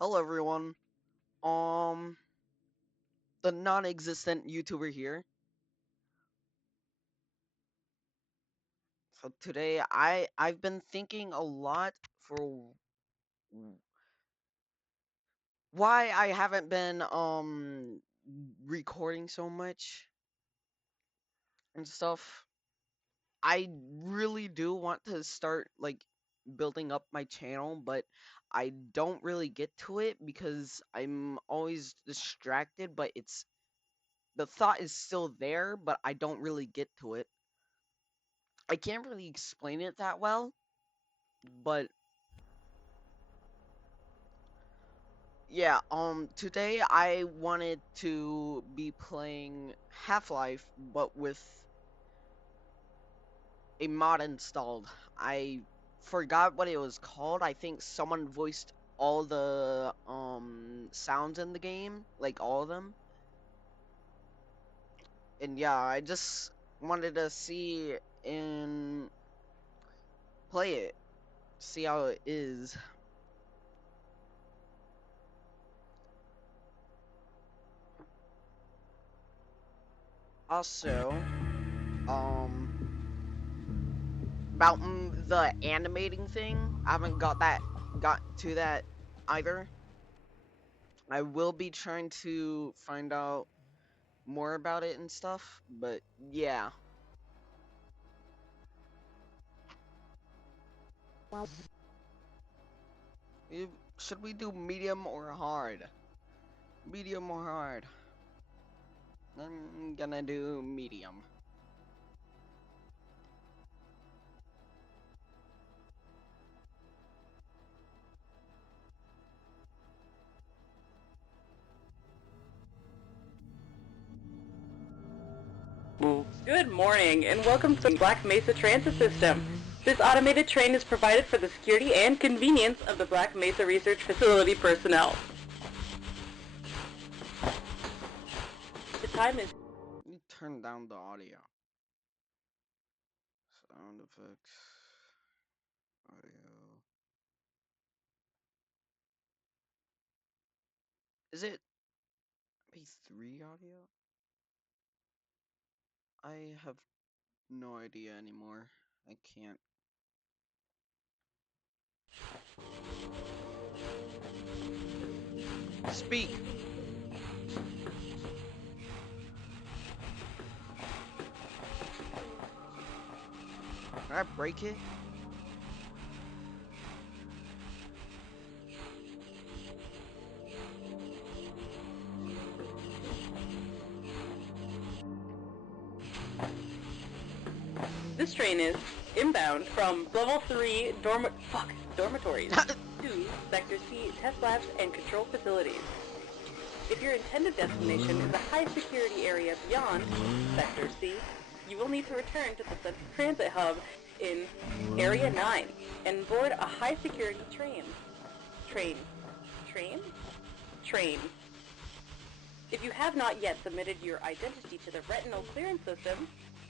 Hello everyone. Um the non-existent YouTuber here. So today I've been thinking a lot for why I haven't been recording so much and stuff. I really do want to start like building up my channel, but I don't really get to it because I'm always distracted, but it's the thought is still there, but I don't really get to it. I can't really explain it that well, but yeah, today I wanted to be playing Half-Life, but with a mod installed. I forgot what it was called. I think someone voiced all the sounds in the game, like all of them. And yeah, I just wanted to see and play it, see how it is. Also, um about the animating thing. I haven't got to that either. I will be trying to find out more about it and stuff, but yeah. Should we do medium or hard? Medium or hard? I'm gonna do medium. Good morning, and welcome to the Black Mesa Transit System. This automated train is provided for the security and convenience of the Black Mesa Research Facility personnel. The time is... Let me turn down the audio. Sound effects. Audio. Is it P3 audio? I have no idea anymore. I can't. Speak! Can I break it? This train is inbound from Level 3 dormitories to Sector C test labs and control facilities. If your intended destination is a high-security area beyond Sector C, you will need to return to the Central Transit Hub in Area 9 and board a high-security train. Train. If you have not yet submitted your identity to the retinal clearance system,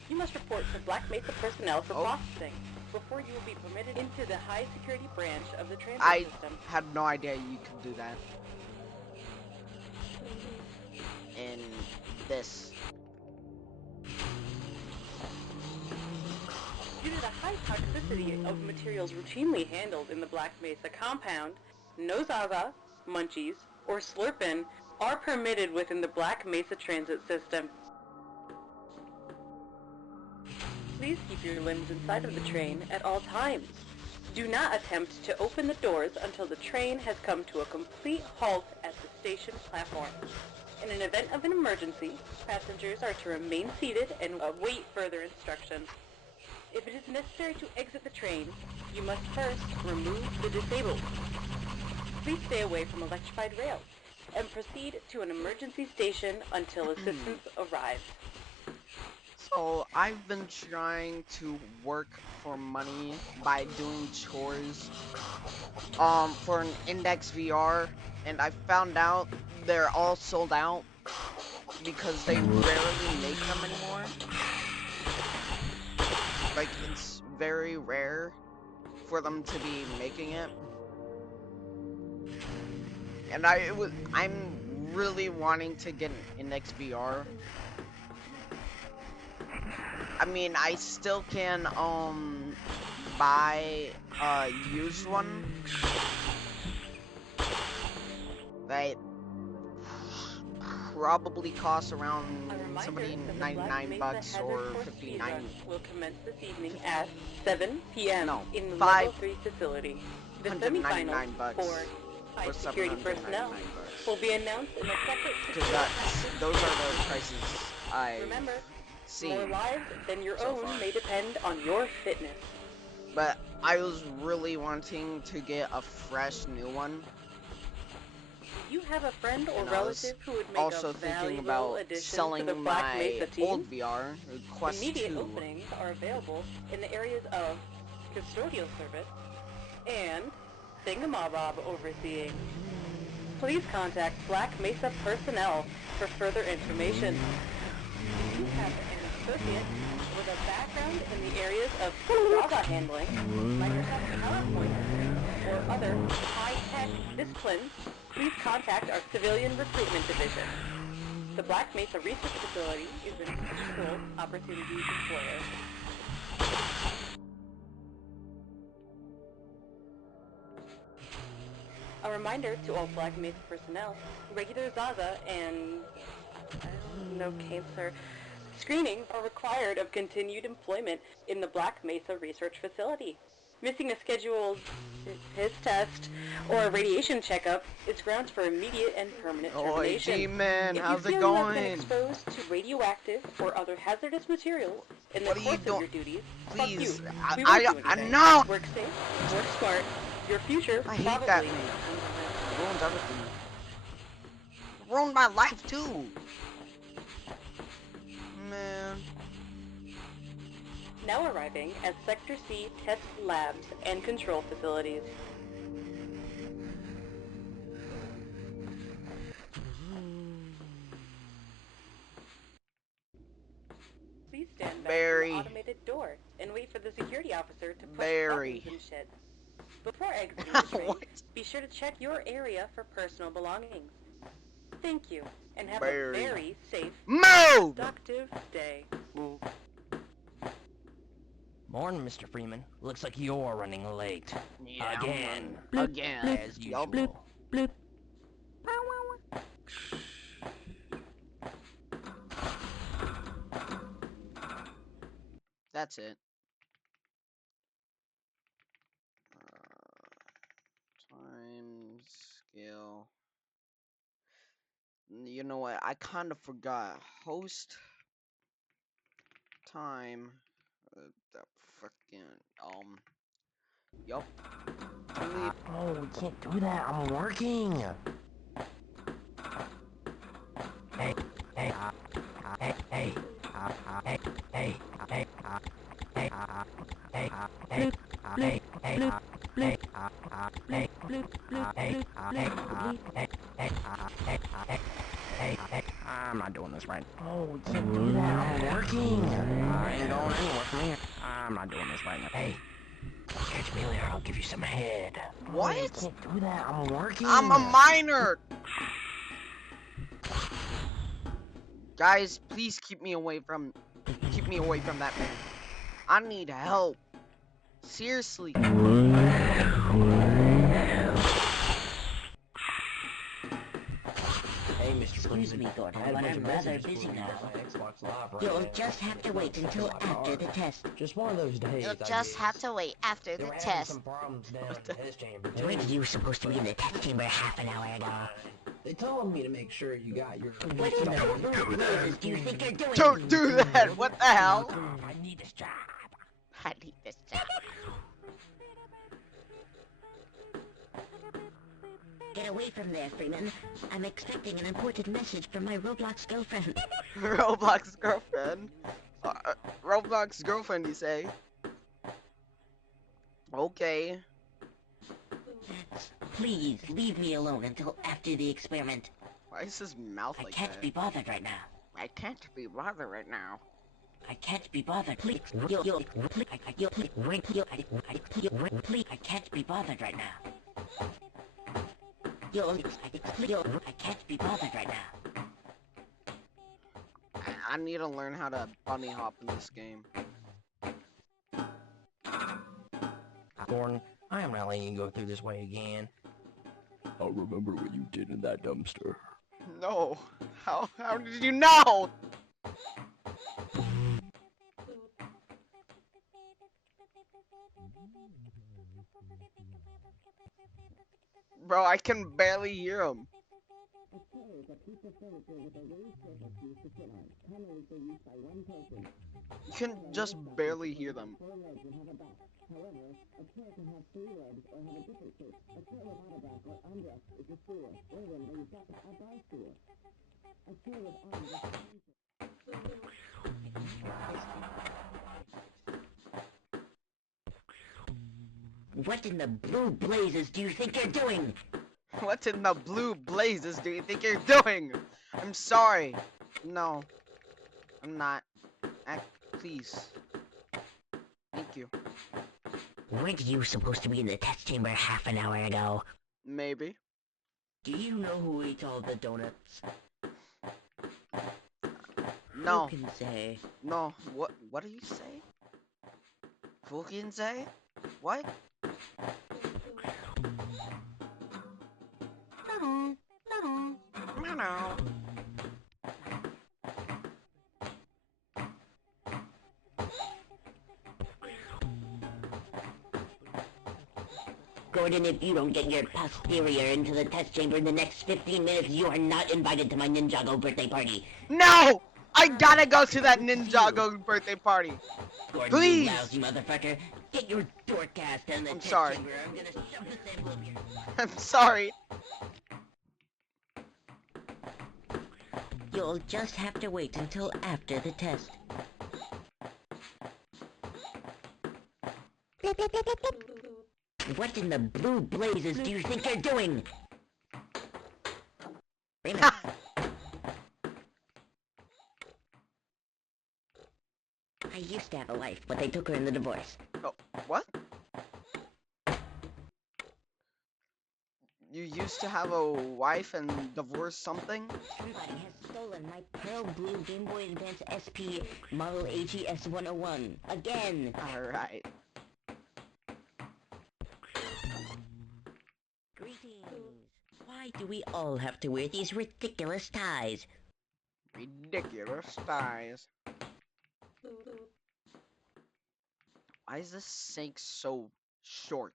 you must report to Black Mesa personnel for processing before you will be permitted into the high-security branch of the transit system. I had no idea you could do that. In this. Due to the high toxicity of materials routinely handled in the Black Mesa compound, no Zaza, Munchies, or Slurpin are permitted within the Black Mesa transit system. Please keep your limbs inside of the train at all times. Do not attempt to open the doors until the train has come to a complete halt at the station platform. In an event of an emergency, passengers are to remain seated and await further instructions. If it is necessary to exit the train, you must first remove the disabled. Please stay away from electrified rails and proceed to an emergency station until assistance arrives. So, I've been trying to work for money by doing chores for an Index VR, and I found out they're all sold out because they rarely make them anymore. Like, it's very rare for them to be making it. And I'm really wanting to get an XVR. I mean, I still can buy a used one that probably costs A around reminder that the Black 79 Mesa bucks Hazard or Course speed run 59. will commence this evening at 7 p.m. No, in the five Level 3 facility. The 199 semifinals bucks for high or security 799 personnel bucks. will be announced in a separate Because secure those are the prices I've Remember, more seen lives than your so own far. may depend on your fitness. But I was really wanting to get a fresh new one. Do you have a friend or And I was relative who would make a also thinking valuable about addition to the selling Black Mesa my team? old VR, Quest Immediate 2. openings are available in the areas of custodial service and thingamabob overseeing. Please contact Black Mesa personnel for further information. If you have an associate with a background in the areas of Zaza handling, Microsoft PowerPoint, or other high-tech disciplines, please contact our Civilian Recruitment Division. The Black Mesa Research Facility is an equal opportunity employer. A reminder to all Black Mesa personnel, regular Zaza and no cancer screenings are required of continued employment in the Black Mesa Research Facility. Missing a scheduled piss test or a radiation checkup is grounds for immediate and permanent Oi, termination. G-Man, If you how's it feel you have been going? exposed to radioactive or other hazardous materials in the What are you course of doing? your duties, fuck you. Please, We won't do I anything. know! Work safe, work smart. Your future I hate probably that man. It ruins everything. It ruined my life too. Man. Now arriving at Sector C test labs and control facilities. Please stand back from the automated door and wait for the security officer to push buttons and shit. Before exiting the train, What? be sure to check your area for personal belongings. Thank you, and have a Barry. very safe, Move! productive day. Morning, Mr. Freeman. Looks like you're running late. Yeah, Again. Again. As usual. That's it. Time scale. You know what? I kind of forgot. Host time. The fucking Yup. Delete. Oh, we can't do that. I'm working. Hey, hey, hey, hey, hey, hey, hey, hey, hey, hey, hey, hey, I'm not doing this right. Oh, we can't do that. I'm working. I ain't going anywhere from here. I'm not doing this right now. Hey, catch me later. I'll give you some head. What? Oh, you can't do that. I'm working. I'm a minor! Guys, please keep me away from that man. I need help. Seriously. Excuse me, Gordon, but I'm rather busy now. You'll just have to wait until after the test. Just one of those days. You'll just have to wait after the test. Some problems down at the test chamber. When you were supposed to be in the test chamber half an hour ago? They told me to make sure you got your. What in the blazes do you think you're doing? Don't do that! What the hell? I need this job. I need this job. Get away from there, Freeman. I'm expecting an important message from my Roblox girlfriend. Roblox girlfriend? Roblox girlfriend, you say? Okay. Please, leave me alone until after the experiment. Why is his mouth I like can't that? be bothered right now. I can't be bothered right now. I can't be bothered. Please, please, I can't be bothered right now. I can't be bothered right now. I need to learn how to bunny hop in this game. Gordon, I am not letting you go through this way again. I'll remember what you did in that dumpster. No. How did you know? Bro, I can barely hear him. You can just barely hear them. What in the blue blazes do you think you're doing? What in the blue blazes do you think you're doing? I'm sorry. No, I'm not. Please. Thank you. Weren't you supposed to be in the test chamber half an hour ago? Maybe. Do you know who ate all the donuts? No. Who can say? No. What do you say? Who can say? What? No. Gordon, if you don't get your posterior into the test chamber in the next 15 minutes, you are not invited to my Ninjago birthday party. No! I gotta go to that Ninjago birthday party. Gordon, Please! you lousy motherfucker. Get your dork ass down the I'm test sorry. chamber. I'm gonna shove this envelope here. I'm sorry. You'll just have to wait until after the test. What in the blue blazes do you think you're doing? Wait a minute. I used to have a wife, but they took her in the divorce. Oh, what? You used to have a wife and divorced something? Somebody has stolen my pearl blue Game Boy Advance SP model AGS 101. Again! Alright. Greetings. Why do we all have to wear these ridiculous ties? Ridiculous ties. Why is this sink so short?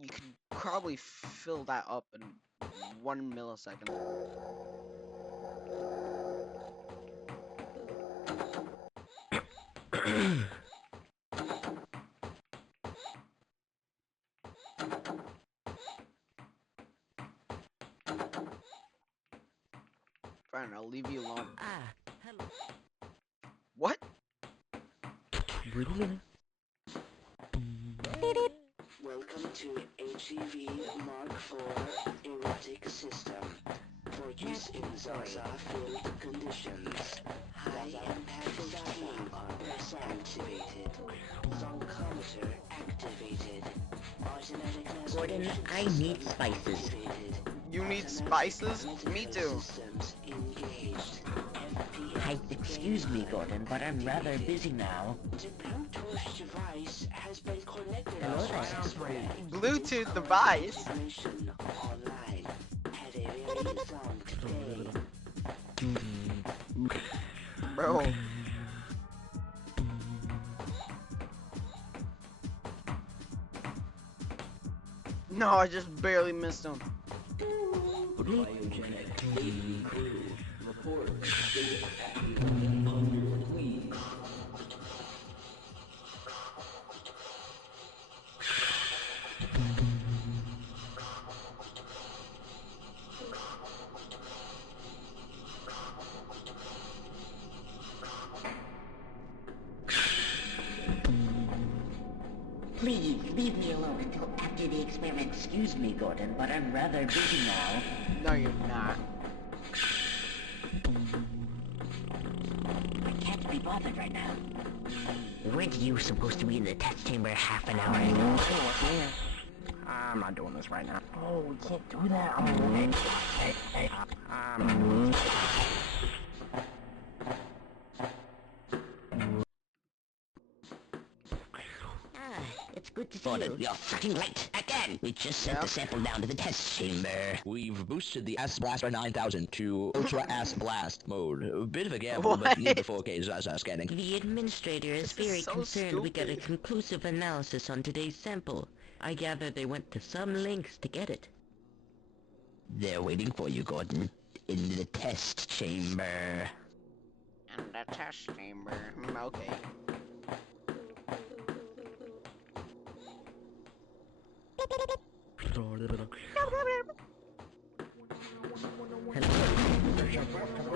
You could probably fill that up in 1 millisecond. Fine, I'll leave you alone. Hello. What? Welcome to HEV Mark IV erotic system. For use in Zaza field conditions. High impact 15% activated. Zoncometer activated. Automatic Gordon, I need spices. activated. You need spices? Me too. Systems engaged. Hi, excuse me, Gordon, but I'm rather busy now. The Bluetooth device has been connected. Hello there. Bluetooth device? Mission online. Had a very sound day. Bro. No, I just barely missed him. Please, leave me alone until after the experiment. Excuse me, Gordon, but I'm rather busy now. No, you're not. I can't be bothered right now. Weren't you supposed to be in the test chamber half an hour ago? I'm not doing this right now. Oh, we can't do that. Oh, hey. I'm not doing this. It's good to see Gordon, you. you're fucking late again. We just sent the sample down to the test chamber. We've boosted the Ass Blaster 9000 to Ultra Ass Blast mode. A bit of a gamble, What? but need the 4K Zaza scanning. The administrator is This is very so concerned we got a stupid. conclusive analysis on today's sample. I gather they went to some lengths to get it. They're waiting for you, Gordon. In the test chamber. In the test chamber. Okay.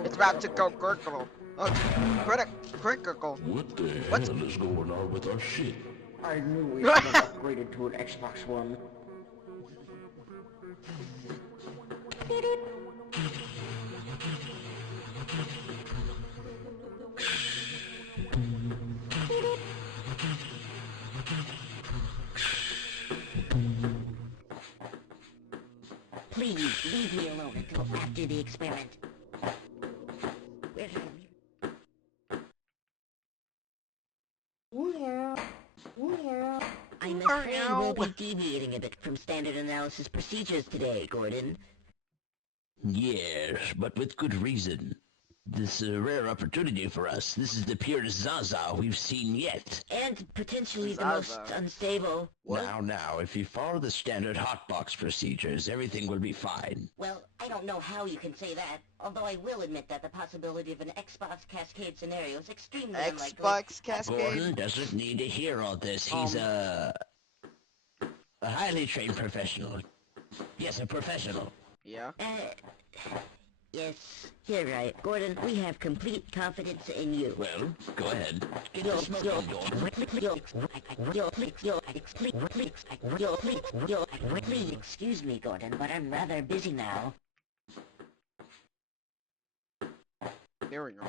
It's about to go critical. Critical. What the What's- hell is going on with our shit? I knew we should have upgraded to an Xbox One. Please, leave me alone until after the experiment. I'm afraid we'll be deviating a bit from standard analysis procedures today, Gordon. Yes, but with good reason. This is a rare opportunity for us. This is the purest Zaza we've seen yet. And potentially the most Zaza. unstable. Now, if you follow the standard hotbox procedures, everything will be fine. Well, I don't know how you can say that, although I will admit that the possibility of an Xbox Cascade scenario is extremely unlikely. Xbox Cascade. Gordon doesn't need to hear all this. He's a highly trained professional. Yes, a professional. Yeah. Yes, you're right. Gordon, we have complete confidence in you. Well, go ahead. Get the smoking, Gordon. Please excuse me, Gordon, but I'm rather busy now. There we go.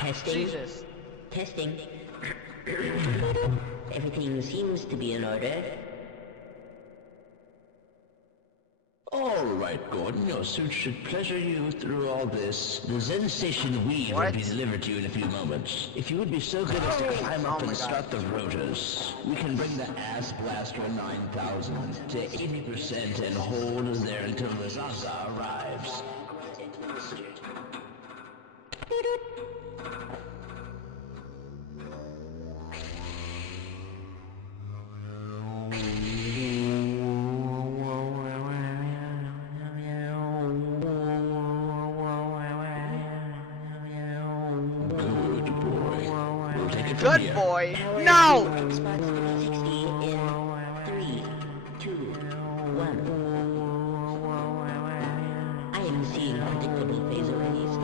Testing. Jesus. Testing. Everything seems to be in order. All right, Gordon, your suit should pleasure you through all this. The Zen Station weed will be What? delivered to you in a few moments. If you would be so good as to climb up Oh my and God. start the rotors, we can bring the Ass Blaster 9000 to 80% and hold us there until the Zaza arrives. Good boy. We'll take it from Good here. boy. Power No. Xbox 360 in 3, 2, 1. I am seeing predictable phase arrays.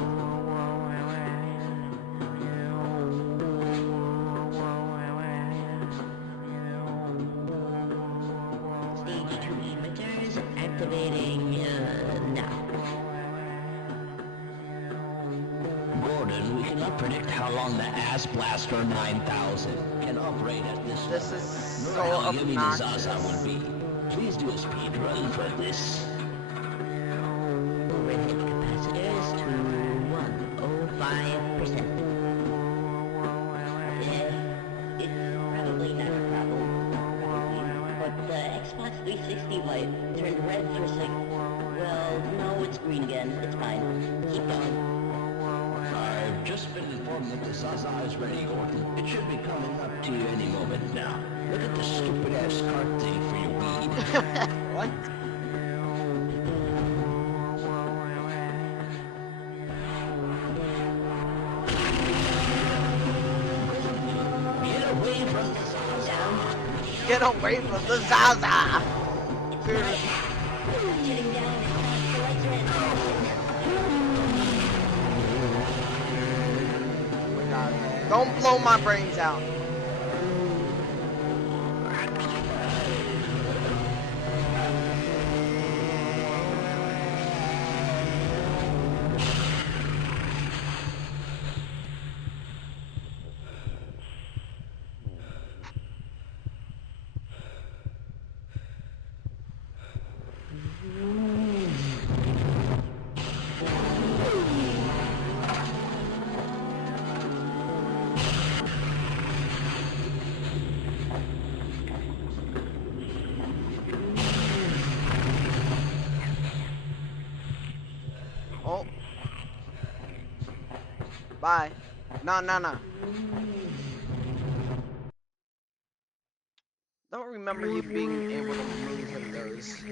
Stage 2 emitters activating now. Gordon, we cannot predict how long the Ass Blaster 9000 can operate at this This level, is nor so how heavy the Zaza obnoxious. would be. Please do a speed run for this. Overhead capacitors to 105%. It's probably not a problem. But the Xbox 360 light turned red for a second. Well, no, it's green again. It's fine. Keep going. I've just been informed that the Zaza is ready, Gordon. It should be coming up to you any moment now. Look at the stupid-ass cart thing for your weed. What? Get away from the Zaza! Get away from the Zaza. Shutting down. The lights are Don't blow my brains out. Oh. Bye. No, no, no. Don't remember you being able to move in those.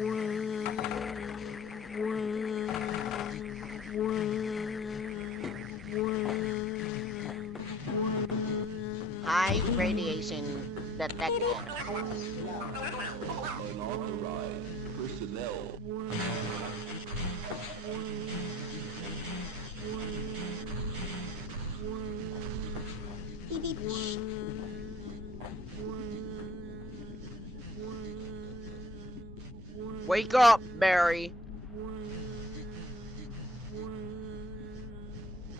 High radiation detected. Unauthorized personnel. Wake up, Barry.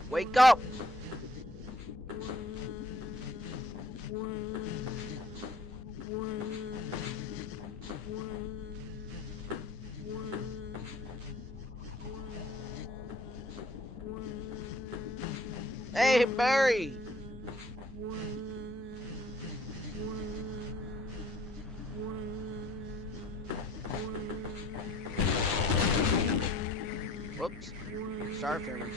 Wake up. Hey, Barry. Whoops. Sorry, Freeman.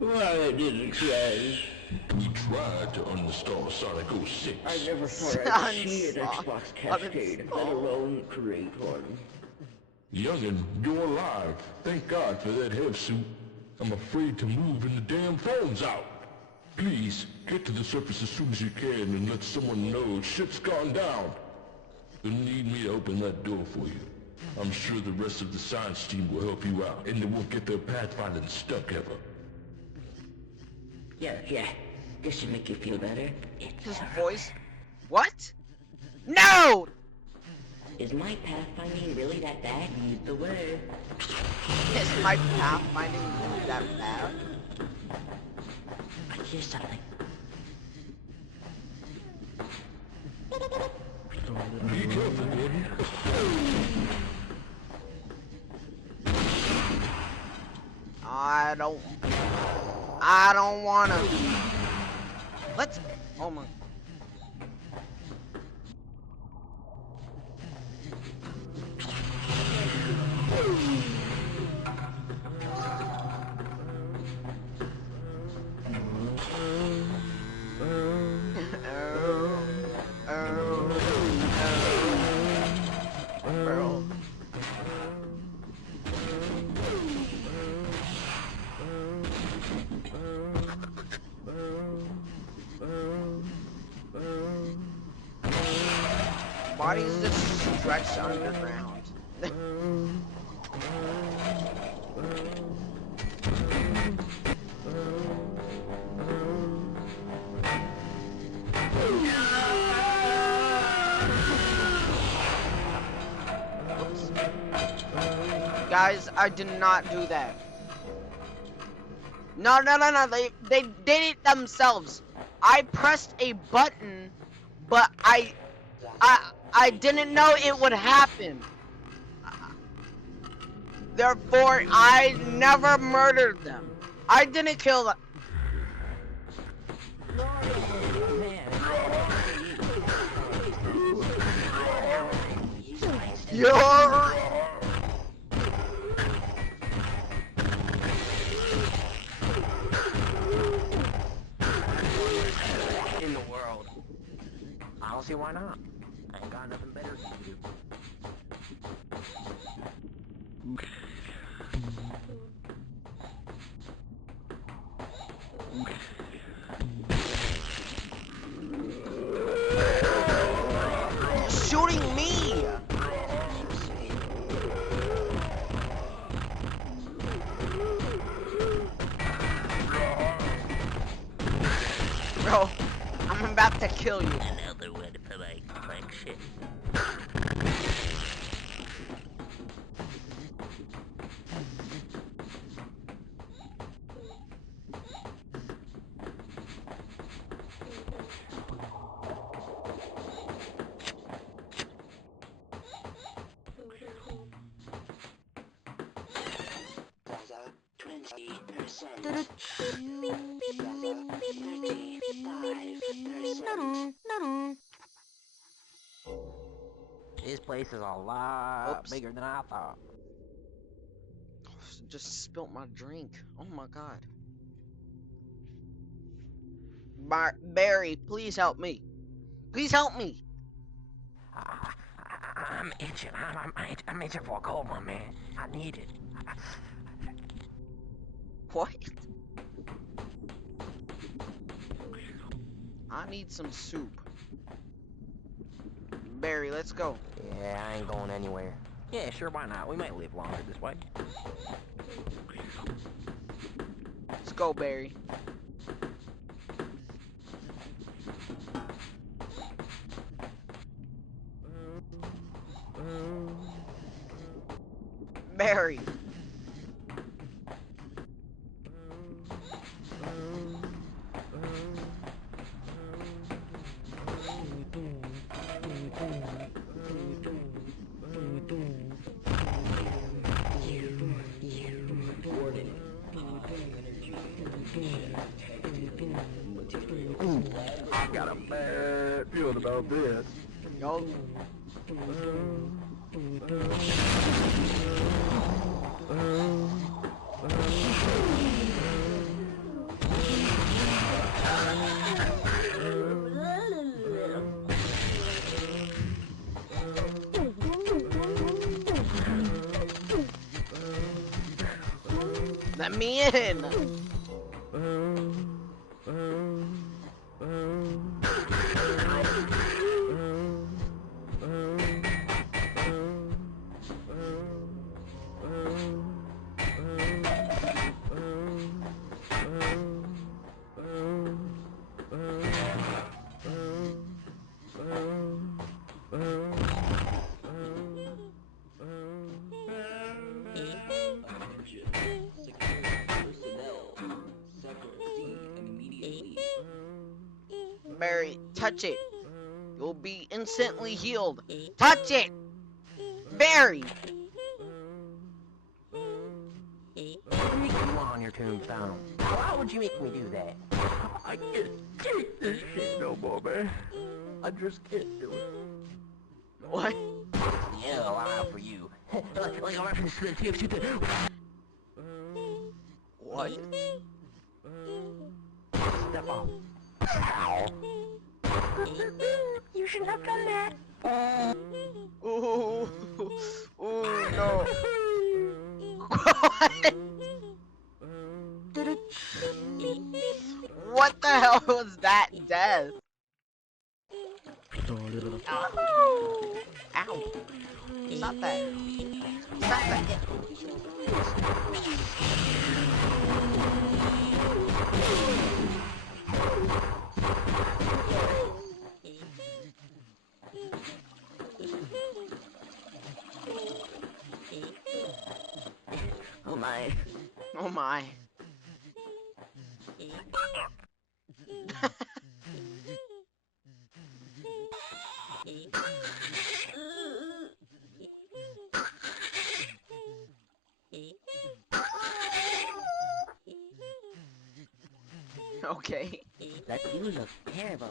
Well, it didn't crash. We tried to uninstall Sonic 06. I never thought I'd see an Uninstall. Xbox Cascade, let Uninstall. alone create one. Youngin, you're alive. Thank God for that head suit. I'm afraid to move and the damn phone's out. Please, get to the surface as soon as you can and let someone know shit's gone down. You'll need me to open that door for you. I'm sure the rest of the science team will help you out, and they won't get their pathfinding stuck ever. Yeah. This should make you feel better. His voice. What? No! Is my pathfinding really that bad? Lead the way. Is my pathfinding really that bad? I hear something. Be careful, Gordon. I don't wanna. Let's. Oh my. Bodies just stretch underground. Oops. Guys, I did not do that. No. They did it themselves. I pressed a button, but I didn't know it would happen. Therefore, I never murdered them. I didn't kill them. You're... In the world. I don't see why not. I ain't got nothing better to do. bro. I'm about to kill you. Another one for my collection. Zaza, 20%. Zaza, 35%. This place is a lot Oops. bigger than I thought. Just spilt my drink. Oh my god. Barry, please help me. Please help me. I'm itching. I'm itching for a cold one, man. I need it. What? I need some soup. Barry, let's go. Yeah, I ain't going anywhere. Yeah, sure, why not? We might live longer this way. Let's go, Barry. Barry. I got a bad feeling about this. Yo. Let me in. Barry, touch it. You'll be instantly healed. Touch it! Barry! What make you want on your tombstone? Why would you make me do that? I can't take this shit no more, man. I just can't do it. What? Yeah, I'll for you. Like a reference to the TFC. What? Step off. Ow. You shouldn't have done that. Ooh. Ooh, no. What? What the hell was that death? Ow. Stop that. Stop that. Oh my. Oh my. Okay. That you look terrible.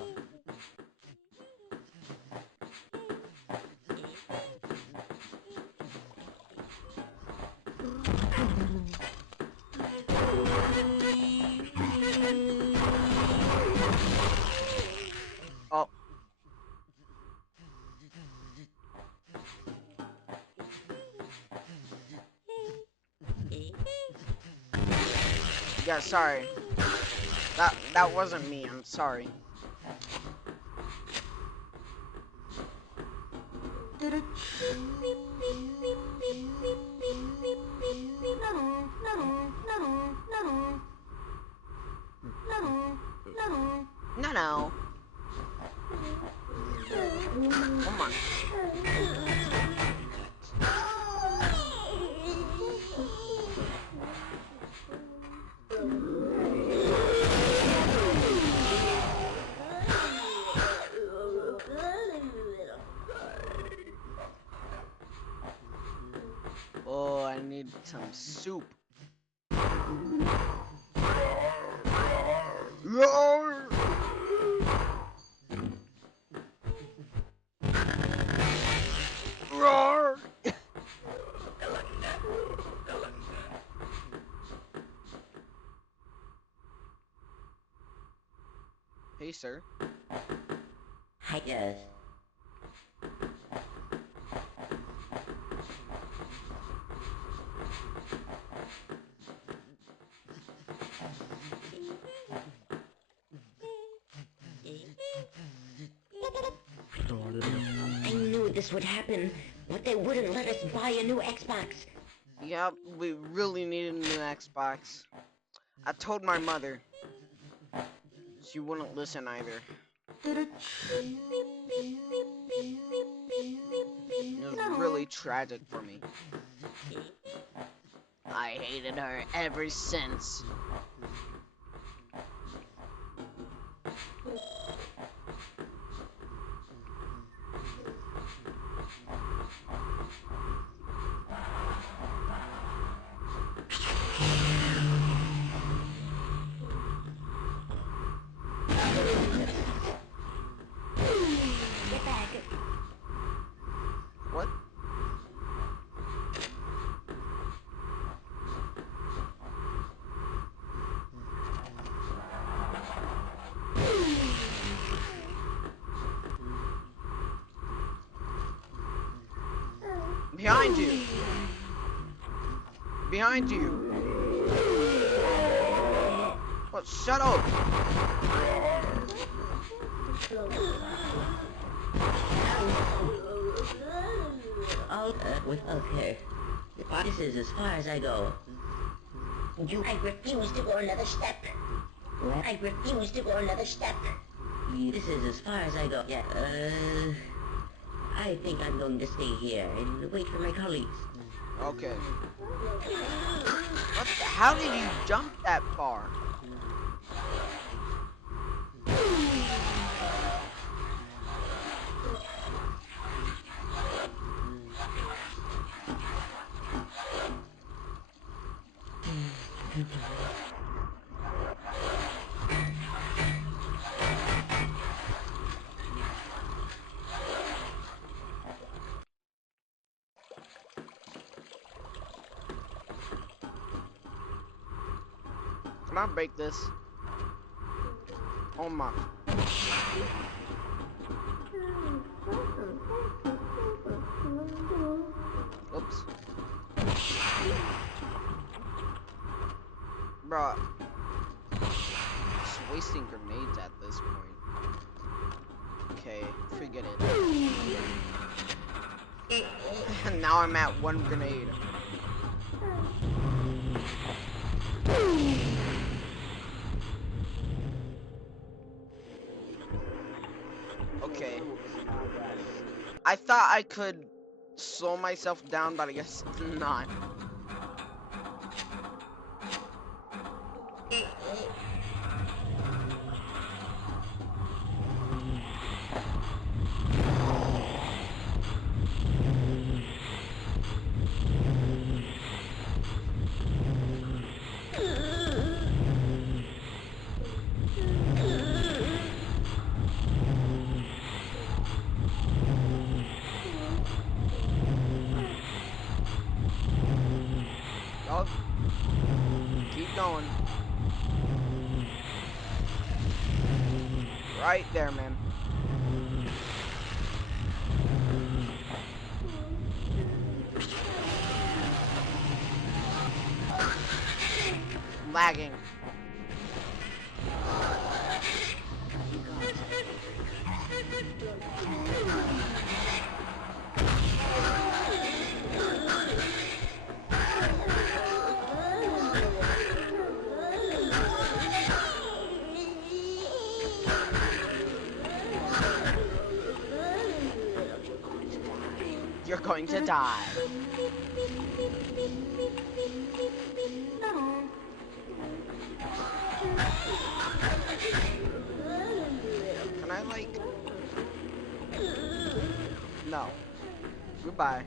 Oh. Yeah, sorry. That wasn't me. I'm sorry. No, no. Come on. Oh, I need some soup. Roar! Roar! Hey, sir. I guess. I knew this would happen, but they wouldn't let us buy a new Xbox. Yep, we really need a new Xbox. I told my mother. She wouldn't listen either. It was really tragic for me. I hated her ever since. Get back. What? Behind you! Behind you! Oh, shut up! Oh, okay. This is as far as I go. I refuse to go another step. I refuse to go another step. This is as far as I go. Yeah, I think I'm going to stay here and wait for my colleagues. Okay. How did you jump that far? Can I break this? Oh my. Oops. Bruh. Just wasting grenades at this point. Okay, forget it. Now I'm at one grenade. Okay. I thought I could slow myself down, but I guess not. Oh, keep going. Right there, man. Lagging. going to die. Can I, like... No. Goodbye.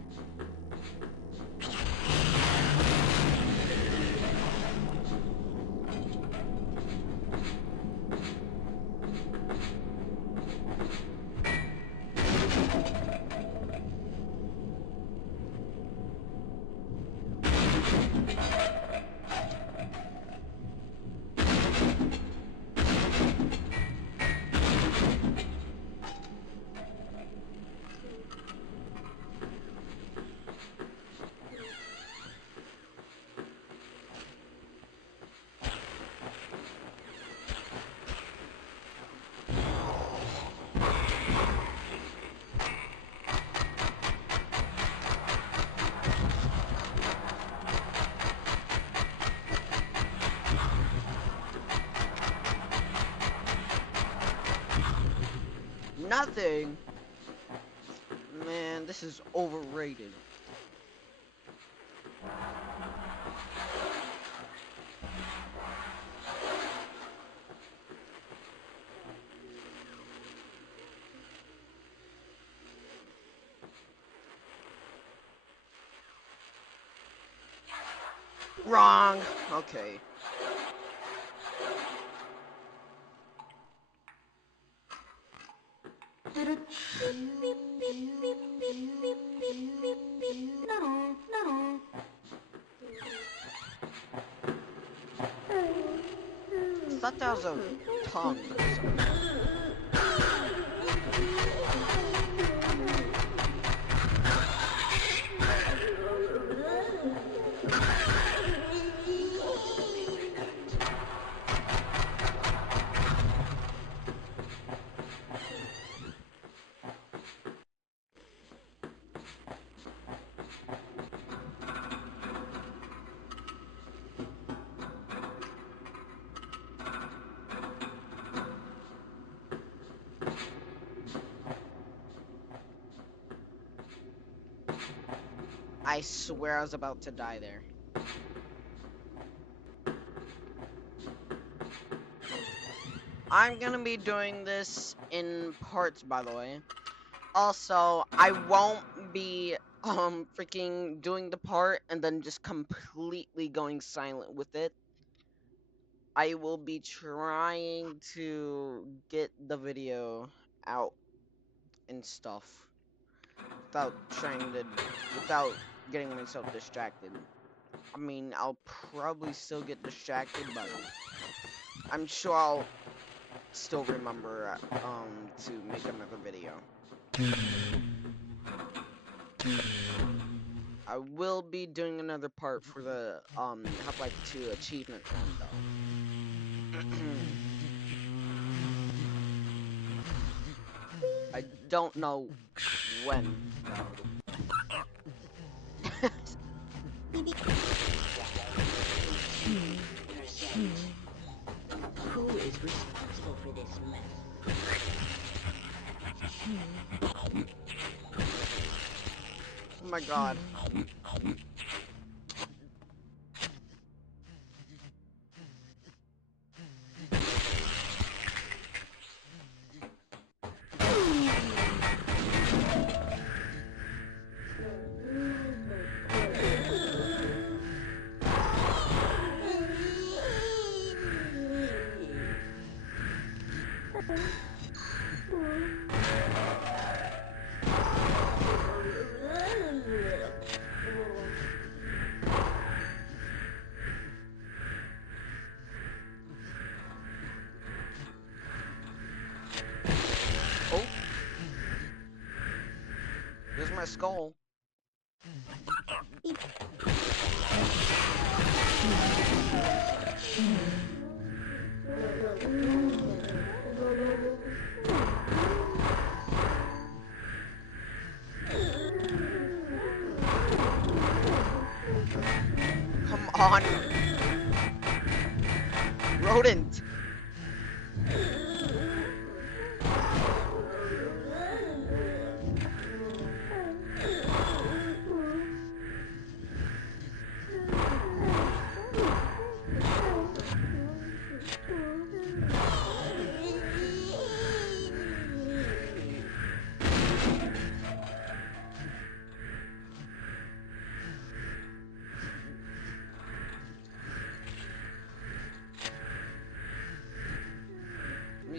Nothing. Man, this is overrated. Wrong. Okay. I thought that was a tongue or something. I swear I was about to die there. I'm gonna be doing this in parts, by the way. Also, I won't be freaking doing the part and then just completely going silent with it. I will be trying to get the video out and stuff without getting myself distracted. I mean, I'll probably still get distracted, but I'm sure I'll still remember to make another video. I will be doing another part for the Half-Life 2 achievement one though. I don't know when though. Who is responsible for this mess? Oh my god. Oh, there's my skull. Come on, rodent.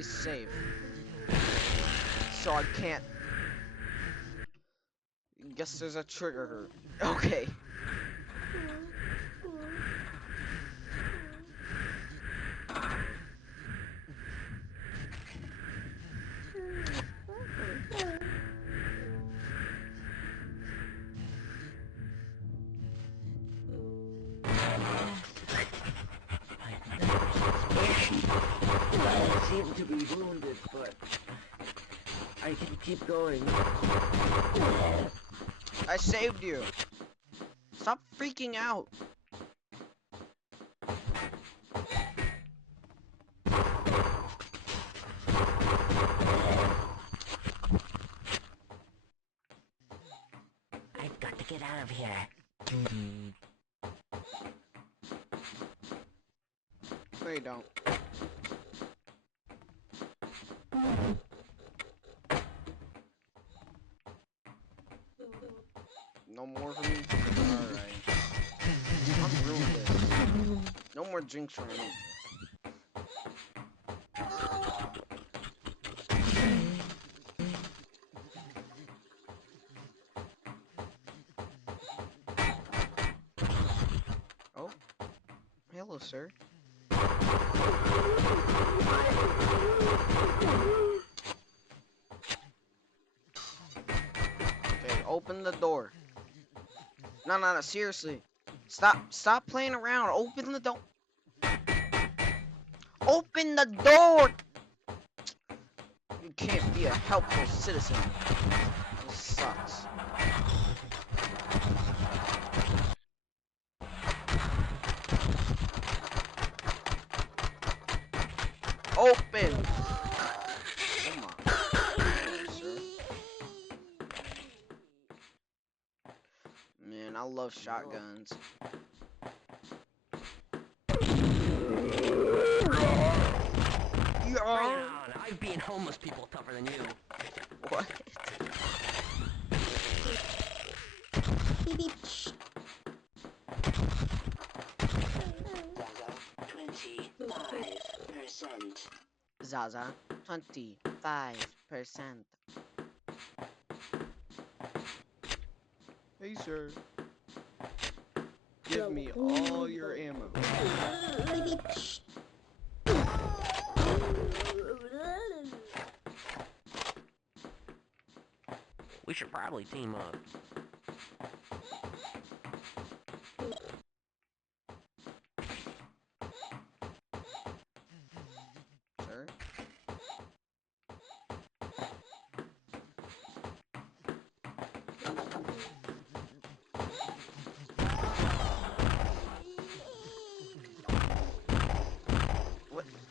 Please save. So I can't. Guess there's a trigger. Okay. I seem to be wounded, but I can keep going. I saved you. Stop freaking out. I've got to get out of here. No, you don't. No more for me? Alright. I'm ruined this. No more drinks for me. Oh. Hello, sir. Okay, open the door. No, seriously. Stop playing around. Open the door. Open the door! You can't be a helpful citizen. This sucks. Open! Come on. Sir. Man, I love shotguns. Bring it on. I've beaten homeless people tougher than you. What? Zaza, 25%. Zaza, 25%. Hey, sir. Give me all your ammo. We should probably team up. Sir?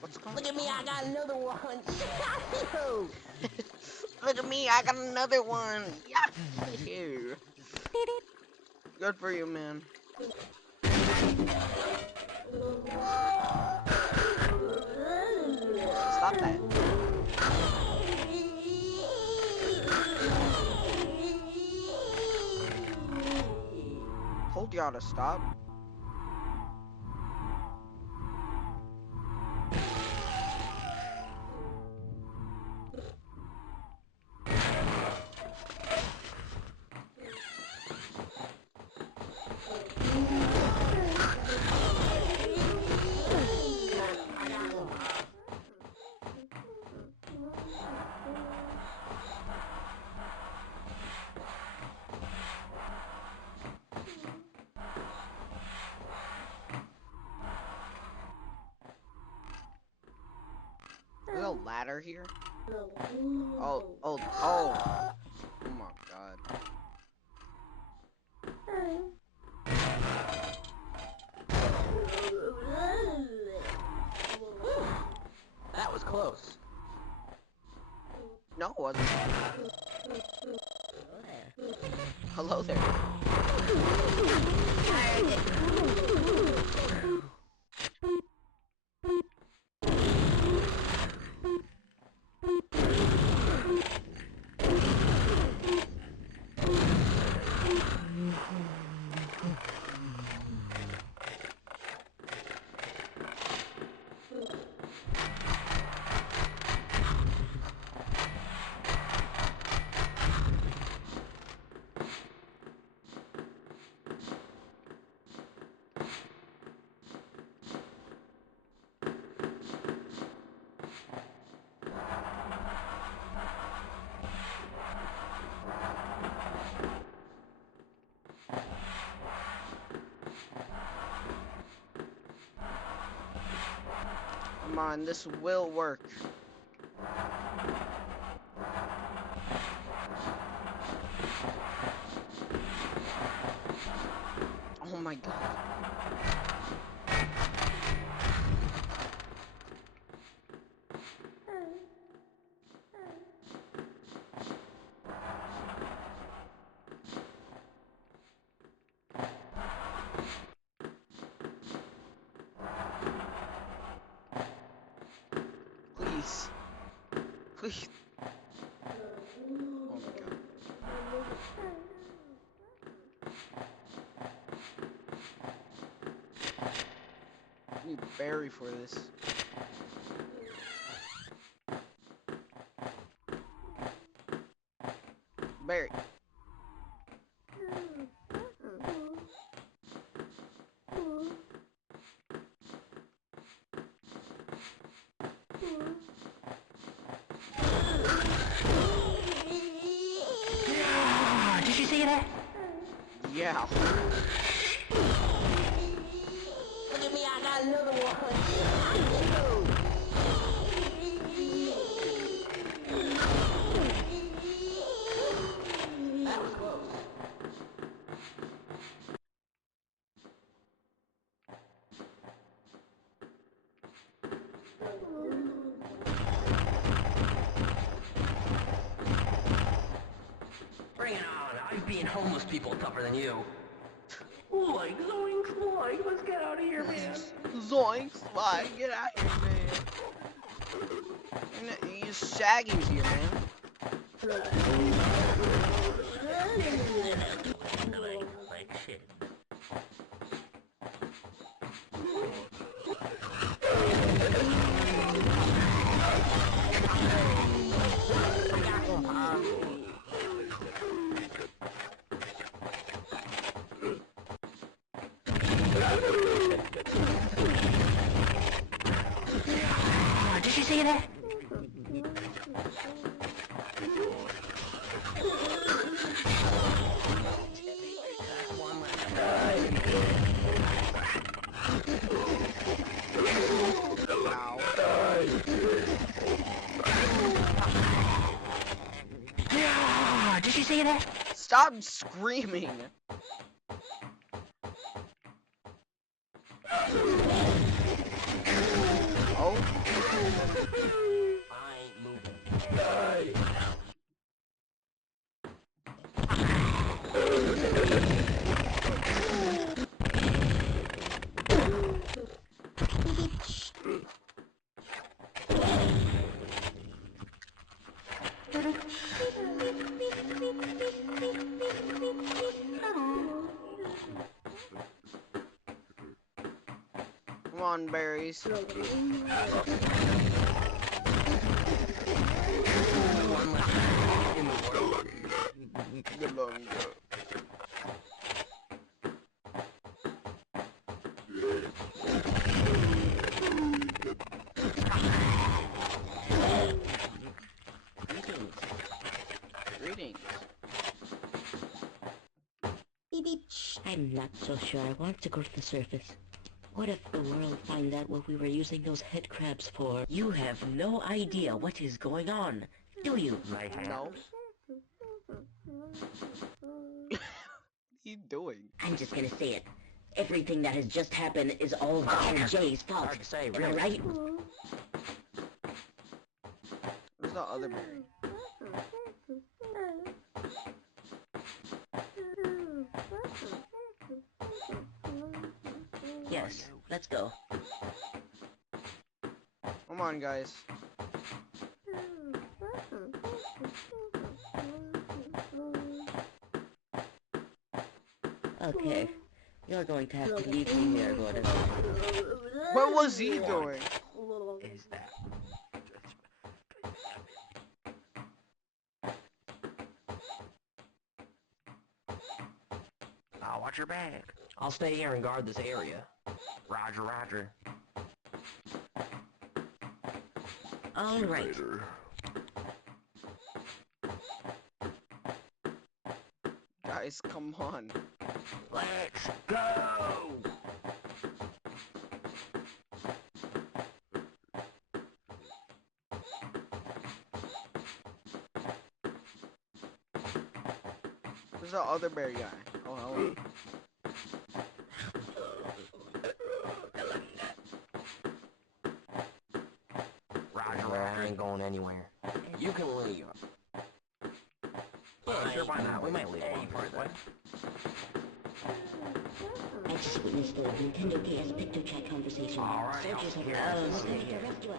What's going on? Look at me, I got another one. Look at me, I got another one. Yeah. Good for you, man. Stop that. Told y'all to stop. There's a ladder here. Oh my god. That was close. No, it wasn't. Hello there. Come on, this will work. Oh my god. Please. Please. Oh my god. I need berry for this. Berry. Did you see that? Yeah. Look at me, I got another one. That was close. Bring it on. I've being homeless people tougher than you. Like, zoink, like, let's get out of here, man. Zoinks! Why? Get out here, man. And he's shagging you, man. Like shit. Did you see that? Did you see that? Stop screaming! Oh? I ain't moving. Come on, berries. One left in the world. Good luck. Greetings. I'm not so sure I want to go to the surface. What if the world find out what we were using those head crabs for? You have no idea what is going on, do you? My hat. No. What are you doing? I'm just gonna say it. Everything that has just happened is all Dr. J's fault. Hard to say, Am I really. right? Where's the other berry? Yes, let's go. Come on, guys. Okay, you're going to have to leave me here, Gordon. What was he doing? Is that? I'll watch your back. I'll stay here and guard this area. Roger, roger. All right. Guys, come on. Let's go! there's the other bear guy. Oh, hello. Roger, I ain't going anywhere. You can leave. Yeah, sure, why not? We might leave one for it, what? I just witnessed the Nintendo DS PictoChat conversation. Alright, Soldiers I'll of hear Earth this. to rescue us.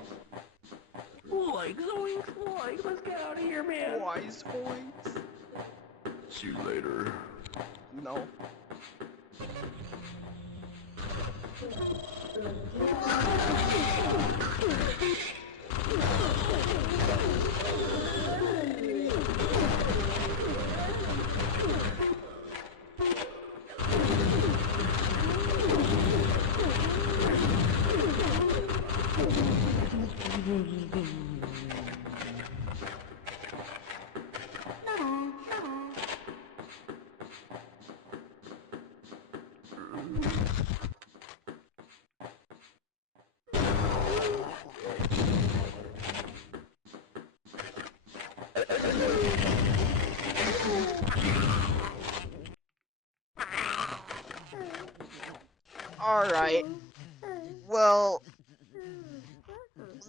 Like, let's get out of here, man. Wise points. See you later. No. Alright. Well,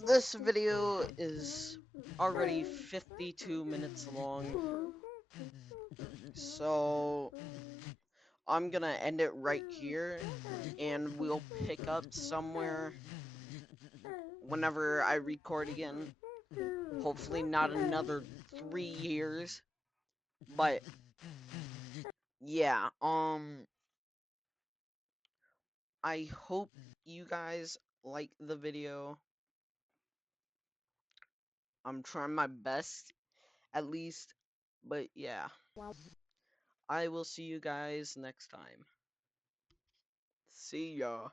this video is already 52 minutes long. So, I'm gonna end it right here. And we'll pick up somewhere whenever I record again. Hopefully not another 3 years. But, yeah, I hope you guys like the video. I'm trying my best, at least. But yeah, I will see you guys next time. See ya.